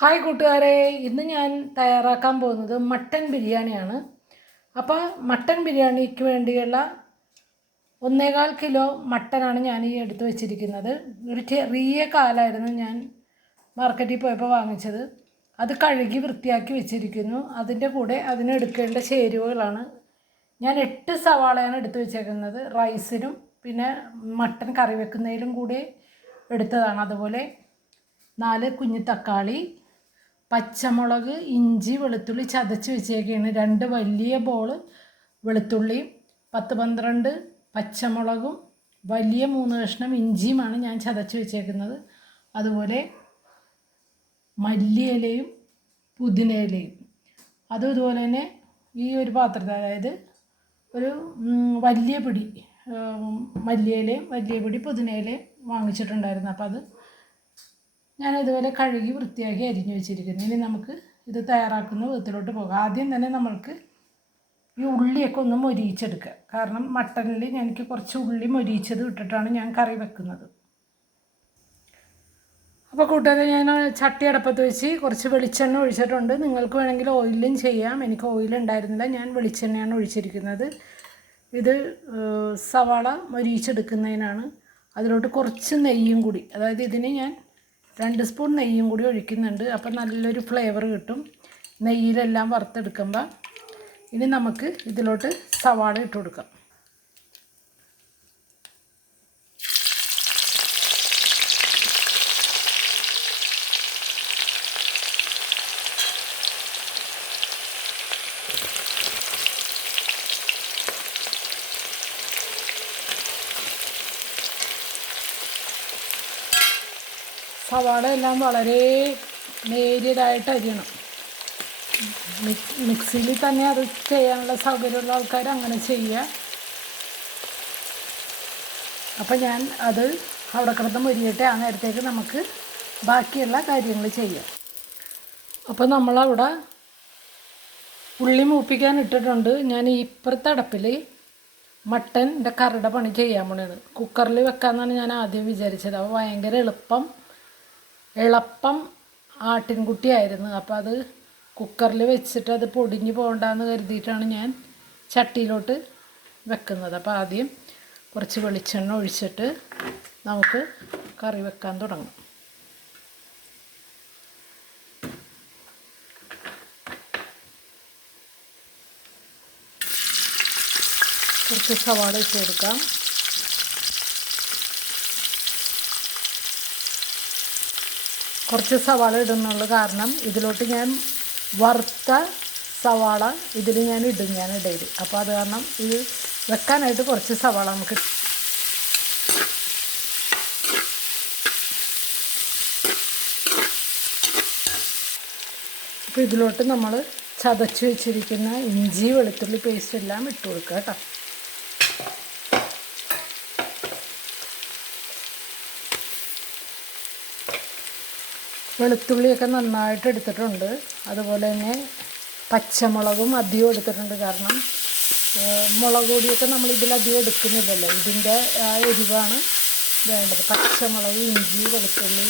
Hi കൂട്ടുകാരെ, ഇന്ന് ഞാൻ തയ്യാറാക്കാൻ പോകുന്നത് മട്ടൻ ബിരിയാണിയാണ്. അപ്പോൾ മട്ടൻ ബിരിയാണിക്ക് വേണ്ടിയുള്ള 1.25 കിലോ മട്ടനാണ് ഞാൻ ഈ എടുത്ത് വെച്ചിരിക്കുന്നത്. ഒരു ചെറിയ കാലായിരുന്നു ഞാൻ മാർക്കറ്റിൽ പോയപ്പോൾ വാങ്ങിച്ചത്. അത് കഴുകി വൃത്തിയാക്കി വെച്ചിരിക്കുന്നു. അതിൻ്റെ കൂടെ അതിനെടുക്കേണ്ട ചേരുവകളാണ്. ഞാൻ 8 സവാളയാണ് എടുത്ത് വെച്ചേക്കുന്നത്. റൈസിനും പിന്നെ മട്ടൻ കറി വെക്കുന്നതിലും കൂടി എടുത്തതാണ്. അതുപോലെ 4 കുഞ്ഞു തക്കാളി, പച്ചമുളക്, ഇഞ്ചി, വെളുത്തുള്ളി ചതച്ച് വെച്ചേക്കാണ്. 2 വലിയ ബോൾ വെളുത്തുള്ളിയും 10-12 പച്ചമുളകും വലിയ 3 കഷ്ണം ഇഞ്ചിയുമാണ് ഞാൻ ചതച്ച് വെച്ചേക്കുന്നത്. അതുപോലെ മല്ലിയിലയും പുതിനയിലയും അതും ഇതുപോലെ തന്നെ ഈ ഒരു പാത്രത്തിൽ, അതായത് ഒരു വലിയ പിടി മല്ലിയിലയും വലിയ പിടി പുതിനയിലയും വാങ്ങിച്ചിട്ടുണ്ടായിരുന്നു. അപ്പോൾ അത് ഞാൻ ഇതുപോലെ കഴുകി വൃത്തിയാക്കി അരിഞ്ഞു വെച്ചിരിക്കുന്നു. ഇനി നമുക്ക് ഇത് തയ്യാറാക്കുന്ന വിധത്തിലോട്ട് പോകാം. ആദ്യം തന്നെ നമ്മൾക്ക് ഈ ഉള്ളിയൊക്കെ ഒന്ന് മൊരിയിച്ചെടുക്കുക. കാരണം മട്ടനിൽ എനിക്ക് കുറച്ച് ഉള്ളി മൊരിയിച്ചത് ഇട്ടിട്ടാണ് ഞാൻ കറി വെക്കുന്നത്. അപ്പോൾ കൂട്ടുകാരെ, ഞാൻ ചട്ടി അടപ്പത്ത് വെച്ച് കുറച്ച് വെളിച്ചെണ്ണ ഒഴിച്ചിട്ടുണ്ട്. നിങ്ങൾക്ക് വേണമെങ്കിൽ ഓയിലും ചെയ്യാം. എനിക്ക് ഓയിൽ ഉണ്ടായിരുന്നില്ല, ഞാൻ വെളിച്ചെണ്ണയാണ് ഒഴിച്ചിരിക്കുന്നത്. ഇത് സവാള മൊരിയിച്ചെടുക്കുന്നതിനാണ്. അതിലോട്ട് കുറച്ച് നെയ്യും കൂടി, അതായത് ഇതിന് ഞാൻ 2 സ്പൂൺ നെയ്യും കൂടി ഒഴിക്കുന്നുണ്ട്. അപ്പം നല്ലൊരു ഫ്ലേവർ കിട്ടും നെയ്യിലെല്ലാം വറുത്തെടുക്കുമ്പോൾ. ഇനി നമുക്ക് ഇതിലോട്ട് സവാള ഇട്ട് കൊടുക്കാം. സവാള എല്ലാം വളരെ നേരിയതായിട്ട് അരിയണം. മിക്സിയിൽ തന്നെ അത് ചെയ്യാനുള്ള സൗകര്യമുള്ള ആൾക്കാർ അങ്ങനെ ചെയ്യുക. അപ്പം ഞാൻ അത് അവിടെ കിടന്ന് മുരിയട്ടെ. ആ നേരത്തേക്ക് നമുക്ക് ബാക്കിയുള്ള കാര്യങ്ങൾ ചെയ്യാം. അപ്പോൾ നമ്മളവിടെ ഉള്ളി മൂപ്പിക്കാൻ ഇട്ടിട്ടുണ്ട്. ഞാൻ ഇപ്പുറത്തെ അടപ്പിൽ മട്ടൻ്റെ കറിയുടെ പണി ചെയ്യാൻ പോണത്. കുക്കറിൽ വെക്കാമെന്നാണ് ഞാൻ ആദ്യം വിചാരിച്ചത്. അപ്പോൾ ഭയങ്കര എളുപ്പം ആട്ടിൻകുട്ടിയായിരുന്നു. അപ്പോൾ അത് കുക്കറിൽ വെച്ചിട്ട് അത് പൊടിഞ്ഞ് പോകണ്ടെന്ന് കരുതിയിട്ടാണ് ഞാൻ ചട്ടിയിലോട്ട് വെക്കുന്നത്. അപ്പോൾ ആദ്യം കുറച്ച് വെളിച്ചെണ്ണ ഒഴിച്ചിട്ട് നമുക്ക് കറി വെക്കാൻ തുടങ്ങാം. കുറച്ച് സവാള ഇട്ട് കൊടുക്കാം. കുറച്ച് സവാള ഇടുന്നുള്ള കാരണം ഇതിലോട്ട് ഞാൻ വറുത്ത സവാള ഇതിൽ ഞാൻ ഇടയിൽ. അപ്പോൾ അത് കാരണം ഇത് വെക്കാനായിട്ട് കുറച്ച് സവാള നമുക്ക്. അപ്പോൾ ഇതിലോട്ട് നമ്മൾ ചതച്ച് വെച്ചിരിക്കുന്ന ഇഞ്ചി വെളുത്തുള്ളി പേസ്റ്റ് എല്ലാം ഇട്ട് കൊടുക്കുക കേട്ടോ. വെളുത്തുള്ളിയൊക്കെ നന്നായിട്ട് എടുത്തിട്ടുണ്ട്. അതുപോലെ തന്നെ പച്ചമുളകും അധികം എടുത്തിട്ടുണ്ട്. കാരണം മുളക് പൊടിയൊക്കെ നമ്മൾ ഇതിലധികം എടുക്കുന്നില്ലല്ലോ, ഇതിൻ്റെ ആ എരിവാണ് വേണ്ടത്. പച്ചമുളക്, ഇഞ്ചി, വെളുത്തുള്ളി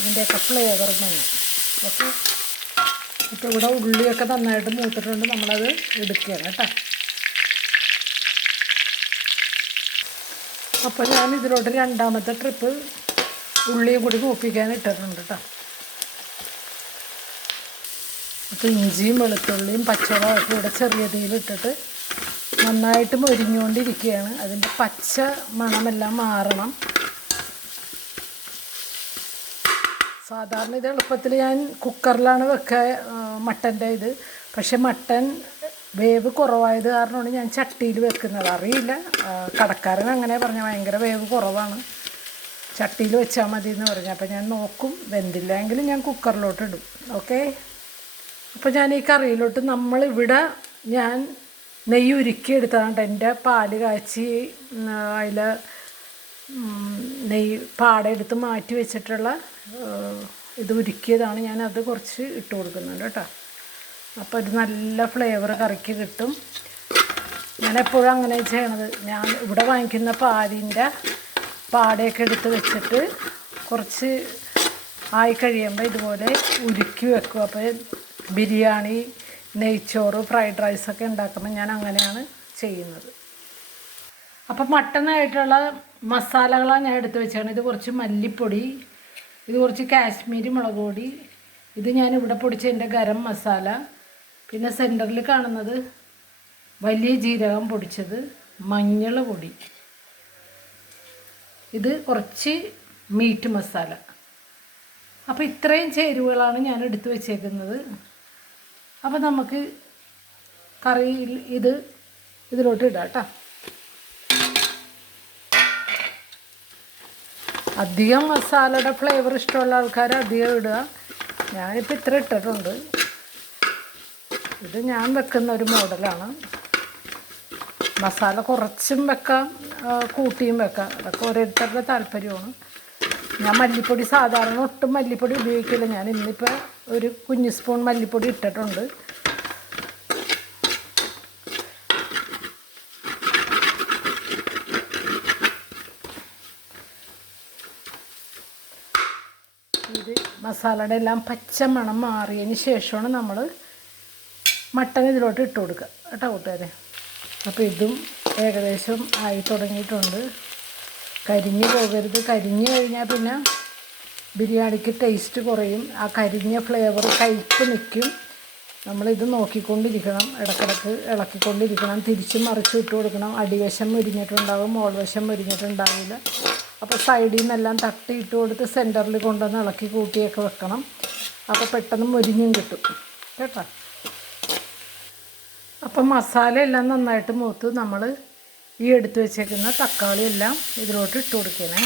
അതിൻ്റെയൊക്കെ ഫ്ലേവർ വേണം. ഓക്കെ, ഇപ്പോൾ ഇവിടെ ഉള്ളിയൊക്കെ നന്നായിട്ട് മൂത്തിട്ടുണ്ട്. നമ്മളത് എടുക്കുകയാണ് കേട്ടോ. അപ്പോൾ ഞാൻ ഇതിലോട്ട് 2ാമത്തെ ട്രിപ്പ് ഉള്ളിയും കൂടി മൂപ്പിക്കാൻ ഇട്ടിട്ടുണ്ട് കേട്ടോ. അപ്പോൾ ഇഞ്ചിയും വെളുത്തുള്ളിയും പച്ചമുളകൊക്കെ ഇവിടെ ചെറിയ തീയിലിട്ടിട്ട് നന്നായിട്ട് മൊരിഞ്ഞുകൊണ്ടിരിക്കുകയാണ്. അതിൻ്റെ പച്ച മണമെല്ലാം മാറണം. സാധാരണ ഇത് എളുപ്പത്തിൽ ഞാൻ കുക്കറിലാണ് വെക്കുക മട്ടൻ്റെ ഇത്. പക്ഷേ മട്ടൻ വേവ് കുറവായത് കാരണമാണ് ഞാൻ ചട്ടിയിൽ വെക്കുന്നത്. അറിയില്ല, കടക്കാരൻ അങ്ങനെ പറഞ്ഞ ഭയങ്കര വേവ് കുറവാണ്, ചട്ടിയിൽ വെച്ചാൽ മതി എന്ന് പറഞ്ഞു. അപ്പോൾ ഞാൻ നോക്കും, വെന്തില്ല എങ്കിലും ഞാൻ കുക്കറിലോട്ട് ഇടും. ഓക്കെ, അപ്പോൾ ഞാൻ ഈ കറിയിലോട്ട് നമ്മളിവിടെ ഞാൻ നെയ്യ് ഉരുക്കി എടുത്തതാണ്. എൻ്റെ പാല് കാച്ചി അതിൽ നെയ്യ് പാടെടുത്ത് മാറ്റി വെച്ചിട്ടുള്ള ഇത് ഉരുക്കിയതാണ്. ഞാനത് കുറച്ച് ഇട്ട് കൊടുക്കുന്നുണ്ട് കേട്ടോ. അപ്പോൾ ഇത് നല്ല ഫ്ലേവർ കറിക്ക് കിട്ടും. ഞാൻ എപ്പോഴും അങ്ങനെ ചെയ്യണത്. ഞാൻ ഇവിടെ വാങ്ങിക്കുന്ന പാലിൻ്റെ പാടയൊക്കെ എടുത്ത് വെച്ചിട്ട് കുറച്ച് ആയി കഴിയുമ്പോൾ ഇതുപോലെ ഉരുക്കി വെക്കും. അപ്പോൾ ബിരിയാണി, നെയ്ച്ചോറ്, ഫ്രൈഡ് റൈസൊക്കെ ഉണ്ടാക്കുമ്പോൾ ഞാൻ അങ്ങനെയാണ് ചെയ്യുന്നത്. അപ്പോൾ മട്ടനായിട്ടുള്ള മസാലകളാണ് ഞാൻ എടുത്ത് വെച്ചാണ്. ഇത് കുറച്ച് മല്ലിപ്പൊടി, ഇത് കുറച്ച് കാശ്മീരി മുളക് പൊടി, ഇത് ഞാനിവിടെ പൊടിച്ച എൻ്റെ ഗരം മസാല, പിന്നെ സെൻറ്ററിൽ കാണുന്നത് വലിയ ജീരകം പൊടിച്ചത്, മഞ്ഞൾ പൊടി, ഇത് കുറച്ച് മീറ്റ് മസാല. അപ്പോൾ ഇത്രയും ചേരുവകളാണ് ഞാൻ എടുത്ത് വെച്ചേക്കുന്നത്. അപ്പോൾ നമുക്ക് കറിയിൽ ഇതിലോട്ട് ഇടാം കേട്ടോ. അധികം മസാലയുടെ ഫ്ലേവർ ഇഷ്ടമുള്ള ആൾക്കാർ അധികം ഇടുക. ഞാനിപ്പോൾ ഇത്ര ഇട്ടിട്ടുണ്ട്. ഇത് ഞാൻ വെക്കുന്ന ഒരു മോഡലാണ്. മസാല കുറച്ചും വെക്കാം, കൂട്ടിയും വെക്കാം. അതൊക്കെ ഓരോരുത്തരുടെ താല്പര്യമാണ്. ഞാൻ മല്ലിപ്പൊടി സാധാരണ ഒട്ടും മല്ലിപ്പൊടി ഉപയോഗിക്കില്ല. ഞാൻ ഇന്നിപ്പോൾ ഒരു കുഞ്ഞു സ്പൂൺ മല്ലിപ്പൊടി ഇട്ടിട്ടുണ്ട്. ഇത് മസാലയുടെ എല്ലാം പച്ച മണം മാറിയതിന് ശേഷമാണ് നമ്മൾ മട്ടൻ ഇതിലോട്ട് ഇട്ട് കൊടുക്കുക കേട്ടോ കൂട്ടുകാരെ. അപ്പോൾ ഇതും ഏകദേശം ആയി തുടങ്ങിയിട്ടുണ്ട്. കരിഞ്ഞ് പോകരുത്. കരിഞ്ഞ് കഴിഞ്ഞാൽ പിന്നെ ബിരിയാണിക്ക് ടേസ്റ്റ് കുറയും. ആ കരിഞ്ഞ ഫ്ലേവർ കയ്പ്പ് നിൽക്കും. നമ്മളിത് നോക്കിക്കൊണ്ടിരിക്കണം, ഇടക്കിടക്ക് ഇളക്കിക്കൊണ്ടിരിക്കണം, തിരിച്ചും മറിച്ചും ഇട്ട് കൊടുക്കണം. അടിവശം മുരിഞ്ഞിട്ടുണ്ടാവും, മോൾവശം മുരിഞ്ഞിട്ടുണ്ടാവില്ല. അപ്പോൾ സൈഡിൽ നിന്നെല്ലാം തട്ടി ഇട്ട് കൊടുത്ത് സെൻറ്ററിൽ കൊണ്ടുവന്ന് ഇളക്കി കൂട്ടിയൊക്കെ വെക്കണം. അപ്പോൾ പെട്ടെന്ന് മുരിഞ്ഞും കിട്ടും കേട്ടോ. അപ്പം മസാല എല്ലാം നന്നായിട്ട് മൂത്ത് നമ്മൾ ഈ എടുത്ത് വെച്ചേക്കുന്ന തക്കാളി എല്ലാം ഇതിലോട്ട് ഇട്ട് കൊടുക്കണേ.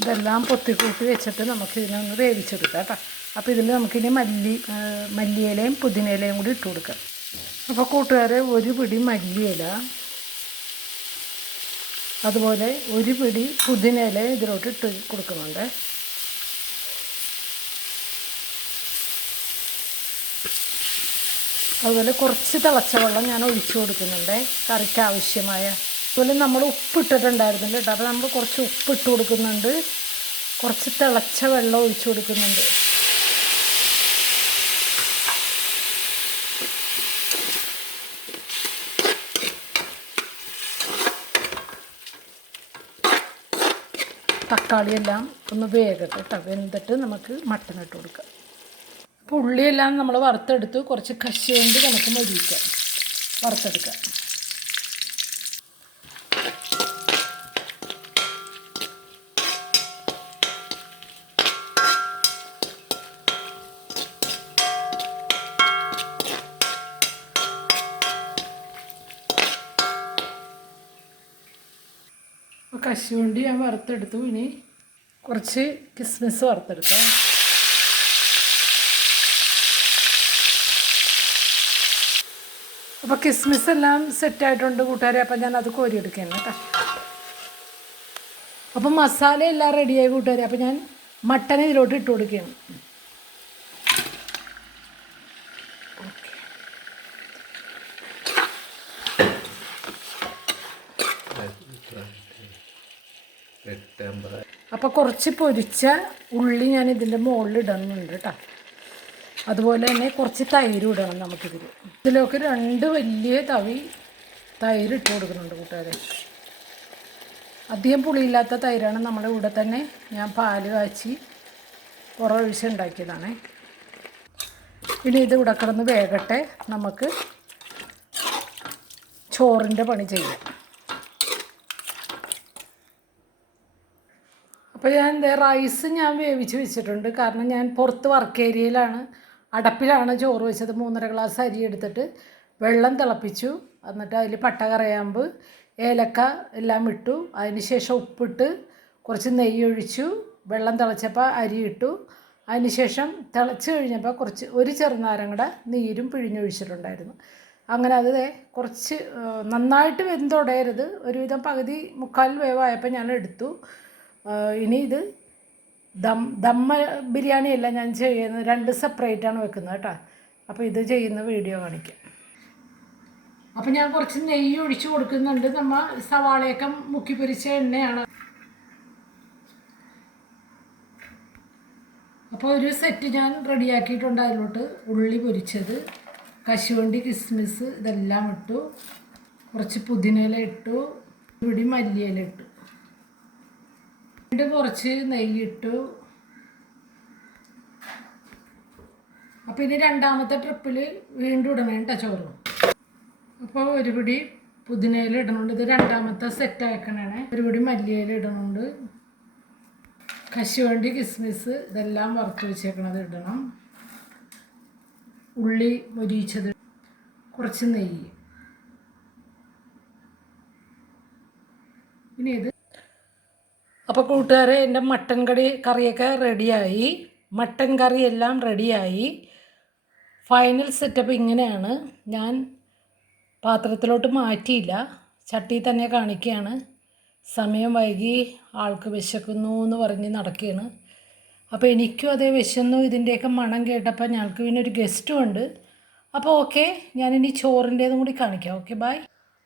ഇതെല്ലാം പൊത്തിക്കൂട്ടി വെച്ചിട്ട് നമുക്ക് ഇതിനൊന്ന് വേവിച്ചെടുക്കാം കേട്ടോ. അപ്പോൾ ഇതിൽ നമുക്കിനി മല്ലിയിലയും പുതിനയിലയും കൂടി ഇട്ട് കൊടുക്കാം. അപ്പോൾ കൂട്ടുകാരെ, ഒരു പിടി മല്ലിയില, അതുപോലെ ഒരു പിടി പുതിനയില ഇതിലോട്ട് ഇട്ട് കൊടുക്കുന്നുണ്ട്. അതുപോലെ കുറച്ച് തിളച്ച വെള്ളം ഞാൻ ഒഴിച്ചു കൊടുക്കുന്നുണ്ട് കറിക്ക് ആവശ്യമായ. അതുപോലെ നമ്മൾ ഉപ്പിട്ടിട്ടുണ്ടായിരുന്നില്ല കേട്ടോ. അപ്പോൾ നമ്മൾ കുറച്ച് ഉപ്പിട്ട് കൊടുക്കുന്നുണ്ട്, കുറച്ച് തിളച്ച വെള്ളം ഒഴിച്ചു കൊടുക്കുന്നുണ്ട്. തക്കാളിയെല്ലാം ഒന്ന് വേകട്ടെ കേട്ടോ. വെന്തിട്ട് നമുക്ക് മട്ടൻ ഇട്ട് കൊടുക്കാം. അപ്പോൾ ഉള്ളിയെല്ലാം നമ്മൾ വറുത്തെടുത്ത് കുറച്ച് കശുവണ്ടി നമുക്ക് മൊരിക്കാം, വറുത്തെടുക്കാം. കശുവണ്ടി ഞാൻ വറുത്തെടുത്തു. ഇനി കുറച്ച് കിസ്മിസ് വറുത്തെടുക്കാം. അപ്പോൾ കിസ്മിസ് എല്ലാം സെറ്റായിട്ടുണ്ട് കൂട്ടുകാരെ. അപ്പം ഞാൻ അത് കോരിയെടുക്കുകയാണ് കേട്ടോ. അപ്പം മസാല എല്ലാം റെഡിയായി കൂട്ടുകാരെ. അപ്പം ഞാൻ മട്ടൻ ഇതിലോട്ട് ഇട്ട് കൊടുക്കുകയാണ്. അപ്പോൾ കുറച്ച് പൊരിച്ച ഉള്ളി ഞാൻ ഇതിൻ്റെ മുകളിൽ ഇടുന്നുണ്ട് കേട്ടോ. അതുപോലെ തന്നെ കുറച്ച് തൈര് ഇടണം നമുക്കിതിൽ. ഇതിലൊക്കെ 2 വലിയ തവി തൈര് ഇട്ട് കൊടുക്കുന്നുണ്ട് കൂട്ടുകാരെ. അധികം പുളിയില്ലാത്ത തൈരാണ്. നമ്മുടെ ഇവിടെ തന്നെ ഞാൻ പാല് കാച്ചി ഒഴിച്ച് ഉണ്ടാക്കിയതാണ്. ഇനി ഇത് ഇവിടെ കിടന്ന് വേകട്ടെ, നമുക്ക് ചോറിൻ്റെ പണി ചെയ്യാം. അപ്പോൾ ഞാൻ റൈസ് ഞാൻ വേവിച്ച് വെച്ചിട്ടുണ്ട്. കാരണം ഞാൻ പുറത്ത് വർക്ക് ഏരിയയിലാണ്, അടപ്പിലാണ് ചോറ് വെച്ചത്. 3.5 ഗ്ലാസ് അരി എടുത്തിട്ട് വെള്ളം തിളപ്പിച്ചു. എന്നിട്ട് അതിൽ പട്ട, കറയാമ്പ്, ഏലക്ക എല്ലാം ഇട്ടു. അതിന് ശേഷം ഉപ്പിട്ട് കുറച്ച് നെയ്യ് ഒഴിച്ചു. വെള്ളം തിളച്ചപ്പോൾ അരി ഇട്ടു. അതിന് ശേഷം തിളച്ച് കഴിഞ്ഞപ്പോൾ ഒരു ചെറുനാരങ്ങയുടെ നീരും പിഴിഞ്ഞൊഴിച്ചിട്ടുണ്ടായിരുന്നു. അങ്ങനെ അത് കുറച്ച് നന്നായിട്ട് വെന്തുടയരുത്, ഒരുവിധം പകുതി മുക്കാൽ വേവായപ്പോൾ ഞാൻ എടുത്തു. ഇനി ഇത് ദമ്മ ബിരിയാണിയല്ല ഞാൻ ചെയ്യുന്നത്, 2 സെപ്പറേറ്റാണ് വെക്കുന്നത് കേട്ടോ. അപ്പോൾ ഇത് ചെയ്യുന്ന വീഡിയോ കാണിക്കാം. അപ്പോൾ ഞാൻ കുറച്ച് നെയ്യ് ഒഴിച്ച് കൊടുക്കുന്നുണ്ട്. നമ്മൾ സവാളയൊക്കെ മുക്കി പൊരിച്ച എണ്ണയാണ്. അപ്പോൾ ഒരു സെറ്റ് ഞാൻ റെഡിയാക്കിയിട്ടുണ്ട്. അതിലോട്ട് ഉള്ളി പൊരിച്ചത്, കശുവണ്ടി, കിസ്മിസ് ഇതെല്ലാം ഇട്ടു. കുറച്ച് പുതിനയില ഇട്ടു, ഇവിടെ മല്ലിയില ഇട്ടു, കുറച്ച് നെയ്യിട്ടു. അപ്പോൾ ഇനി രണ്ടാമത്തെ ട്രിപ്പിൽ വീണ്ടും ഇടണം കേട്ടോ ചോറ്. അപ്പോൾ ഒരു പിടി പുതിനയില ഇടണുണ്ട്. ഇത് രണ്ടാമത്തെ സെറ്റ് ആക്കണേ. ഒരു പിടി മല്ലിയില ഇടണുണ്ട്. കശുവണ്ടി, കിസ്മിസ് ഇതെല്ലാം വറുത്ത് വെച്ചേക്കണത് ഇടണം. ഉള്ളി മൊരിയിച്ചത്, കുറച്ച് നെയ്യ്. ഇനി ഇത് അപ്പോൾ കൂട്ടുകാരെ, എൻ്റെ മട്ടൻ കറിയൊക്കെ റെഡിയായി. മട്ടൻ കറി എല്ലാം റെഡിയായി. ഫൈനൽ സെറ്റപ്പ് ഇങ്ങനെയാണ്. ഞാൻ പാത്രത്തിലോട്ട് മാറ്റിയില്ല, ചട്ടി തന്നെ കാണിക്കുകയാണ്. സമയം വൈകി, ആൾക്ക് വിശക്കുന്നു എന്ന് പറഞ്ഞ് നടക്കുകയാണ്. അപ്പോൾ എനിക്കും അതേ വിശന്നു. ഇതിൻ്റെയൊക്കെ മണം കേട്ടപ്പോൾ ഞങ്ങൾക്ക് പിന്നെ ഒരു ഗസ്റ്റും ഉണ്ട്. അപ്പോൾ ഓക്കെ, ഞാനിനി ചോറിൻ്റേതും കൂടി കാണിക്കാം. Okay, bye.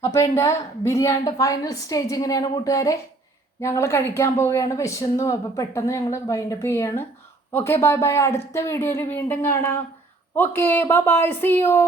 അപ്പോൾ എൻ്റെ ബിരിയാണിയുടെ ഫൈനൽ സ്റ്റേജ് ഇങ്ങനെയാണ് കൂട്ടുകാരെ. ഞങ്ങൾ കഴിക്കാൻ പോവുകയാണ്. വിശന്നു. അപ്പോൾ പെട്ടെന്ന് ഞങ്ങൾ വൈൻഡപ്പ് ചെയ്യാണ്. Okay, bye bye. അടുത്ത വീഡിയോയിൽ വീണ്ടും കാണാം. Okay, bye bye, see U.